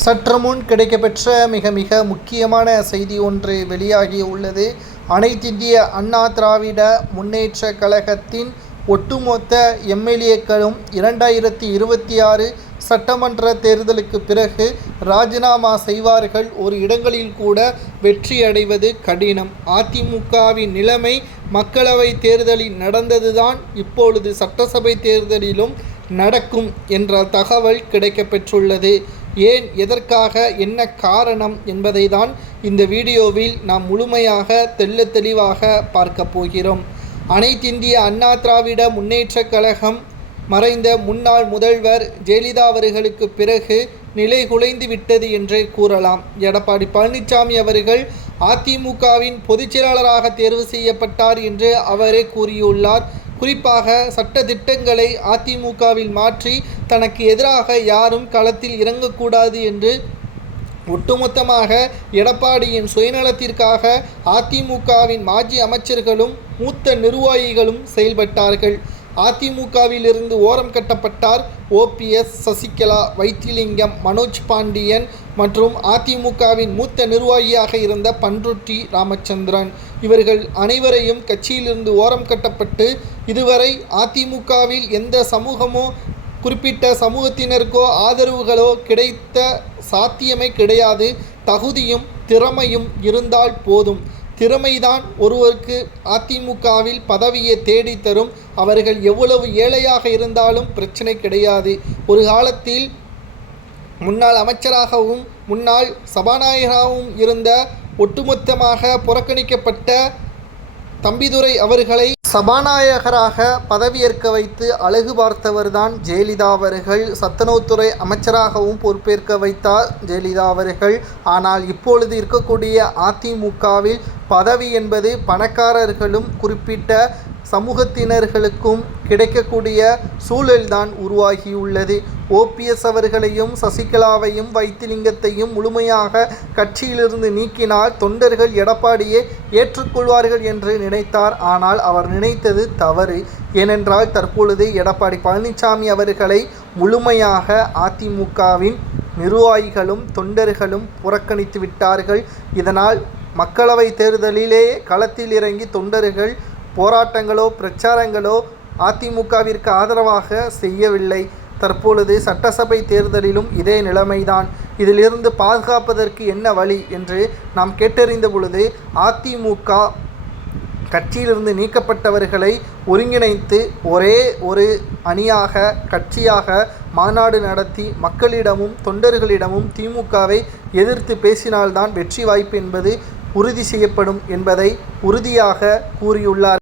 சற்று முன் கிடைக்கப்பெற்ற மிக மிக முக்கியமான செய்தி ஒன்று வெளியாகி உள்ளது அனைத்திந்திய அண்ணா திராவிட முன்னேற்ற கழகத்தின் ஒட்டுமொத்த எம்எல்ஏக்களும் இரண்டாயிரத்தி இருபத்தி ஆறு சட்டமன்ற தேர்தலுக்கு பிறகு ராஜினாமா செய்வார்கள். ஒரு இடங்களில் கூட வெற்றி அடைவது கடினம். அதிமுகவின் நிலைமை மக்களவை தேர்தலில் நடந்ததுதான் இப்பொழுது சட்டசபை தேர்தலிலும் நடக்கும் என்ற தகவல் கிடைக்கப்பெற்றுள்ளது. ஏன் எதற்காக என்ன காரணம் என்பதை தான் இந்த வீடியோவில் நாம் முழுமையாக தெள்ள தெளிவாக பார்க்க போகிறோம். அனைத்திந்திய அண்ணா திராவிட முன்னேற்றக் கழகம் மறைந்த முன்னாள் முதல்வர் ஜெயலலிதா அவர்களுக்கு பிறகு நிலை குலைந்து விட்டது என்றே கூறலாம். எடப்பாடி பழனிசாமி அவர்கள் அதிமுகவின் பொதுச் செயலாளராக தேர்வு செய்யப்பட்டார் என்று அவரே கூறியுள்ளார். குறிப்பாக சட்ட திட்டங்களை அதிமுகவில் மாற்றி தனக்கு எதிராக யாரும் களத்தில் இறங்கக்கூடாது என்று ஒட்டுமொத்தமாக எடப்பாடியின் சுயநலத்திற்காக அதிமுகவின் மாஜி அமைச்சர்களும் மூத்த நிர்வாகிகளும் செயல்பட்டார்கள். அதிமுகவிலிருந்து ஓரம் கட்டப்பட்டார் ஓபிஎஸ் சசிகலா வைத்திலிங்கம் மனோஜ் பாண்டியன் மற்றும் அதிமுகவின் மூத்த நிர்வாகியாக இருந்த பன்ருட்டி ராமச்சந்திரன். இவர்கள் அனைவரையும் கட்சியிலிருந்து ஓரம் கட்டப்பட்டு இதுவரை அதிமுகவில் எந்த சமூகமோ குறிப்பிட்ட சமூகத்தினருக்கோ ஆதரவுகளோ கிடைத்த சாத்தியமே கிடையாது. தகுதியும் திறமையும் இருந்தால் போதும். திறமைதான் ஒருவருக்கு அதிமுகவில் பதவியை தேடித்தரும் அவர்கள் எவ்வளவு ஏழையாக இருந்தாலும் பிரச்சனை கிடையாது. ஒரு காலத்தில் முன்னாள் அமைச்சராகவும் முன்னாள் சபாநாயகராகவும் இருந்த ஒட்டுமொத்தமாக புறக்கணிக்கப்பட்ட தம்பிதுரை அவர்களை சபாநாயகராக பதவியேற்க வைத்து அழகு பார்த்தவர்தான் ஜெயலலிதா அவர்கள். சத்துணவுத்துறை அமைச்சராகவும் பொறுப்பேற்க வைத்தார் ஜெயலலிதா அவர்கள். ஆனால் இப்பொழுது இருக்கக்கூடிய அதிமுகவில் பதவி என்பது பணக்காரர்களும் குறிப்பிட்ட சமூகத்தினர்களுக்கும் கிடைக்கக்கூடிய சூழல்தான் உருவாகியுள்ளது. ஓபிஎஸ் அவர்களையும் சசிகலாவையும் வைத்திலிங்கத்தையும் முழுமையாக கட்சியிலிருந்து நீக்கினால் தொண்டர்கள் எடப்பாடியை ஏற்றுக்கொள்வார்கள் என்று நினைத்தார். ஆனால் அவர் நினைத்தது தவறு. ஏனென்றால் தற்பொழுது எடப்பாடி பழனிசாமி அவர்களை முழுமையாக அதிமுகவின் நிர்வாகிகளும் தொண்டர்களும் புறக்கணித்து விட்டார்கள். இதனால் மக்களவை தேர்தலிலே களத்தில் இறங்கி தொண்டர்கள் போராட்டங்களோ பிரச்சாரங்களோ அதிமுகவிற்கு ஆதரவாக செய்யவில்லை. தற்பொழுது சட்டசபை தேர்தலிலும் இதே நிலைமைதான். இதிலிருந்து பாதுகாப்பதற்கு என்ன வழி என்று நாம் கேட்டறிந்த பொழுது அதிமுக கட்சியிலிருந்து நீக்கப்பட்டவர்களை ஒருங்கிணைத்து ஒரே ஒரு அணியாக கட்சியாக மாநாடு நடத்தி மக்களிடமும் தொண்டர்களிடமும் திமுகவை எதிர்த்து பேசினால்தான் வெற்றி வாய்ப்பு என்பது உறுதி செய்யப்படும் என்பதை உறுதியாக கூறியுள்ளார்.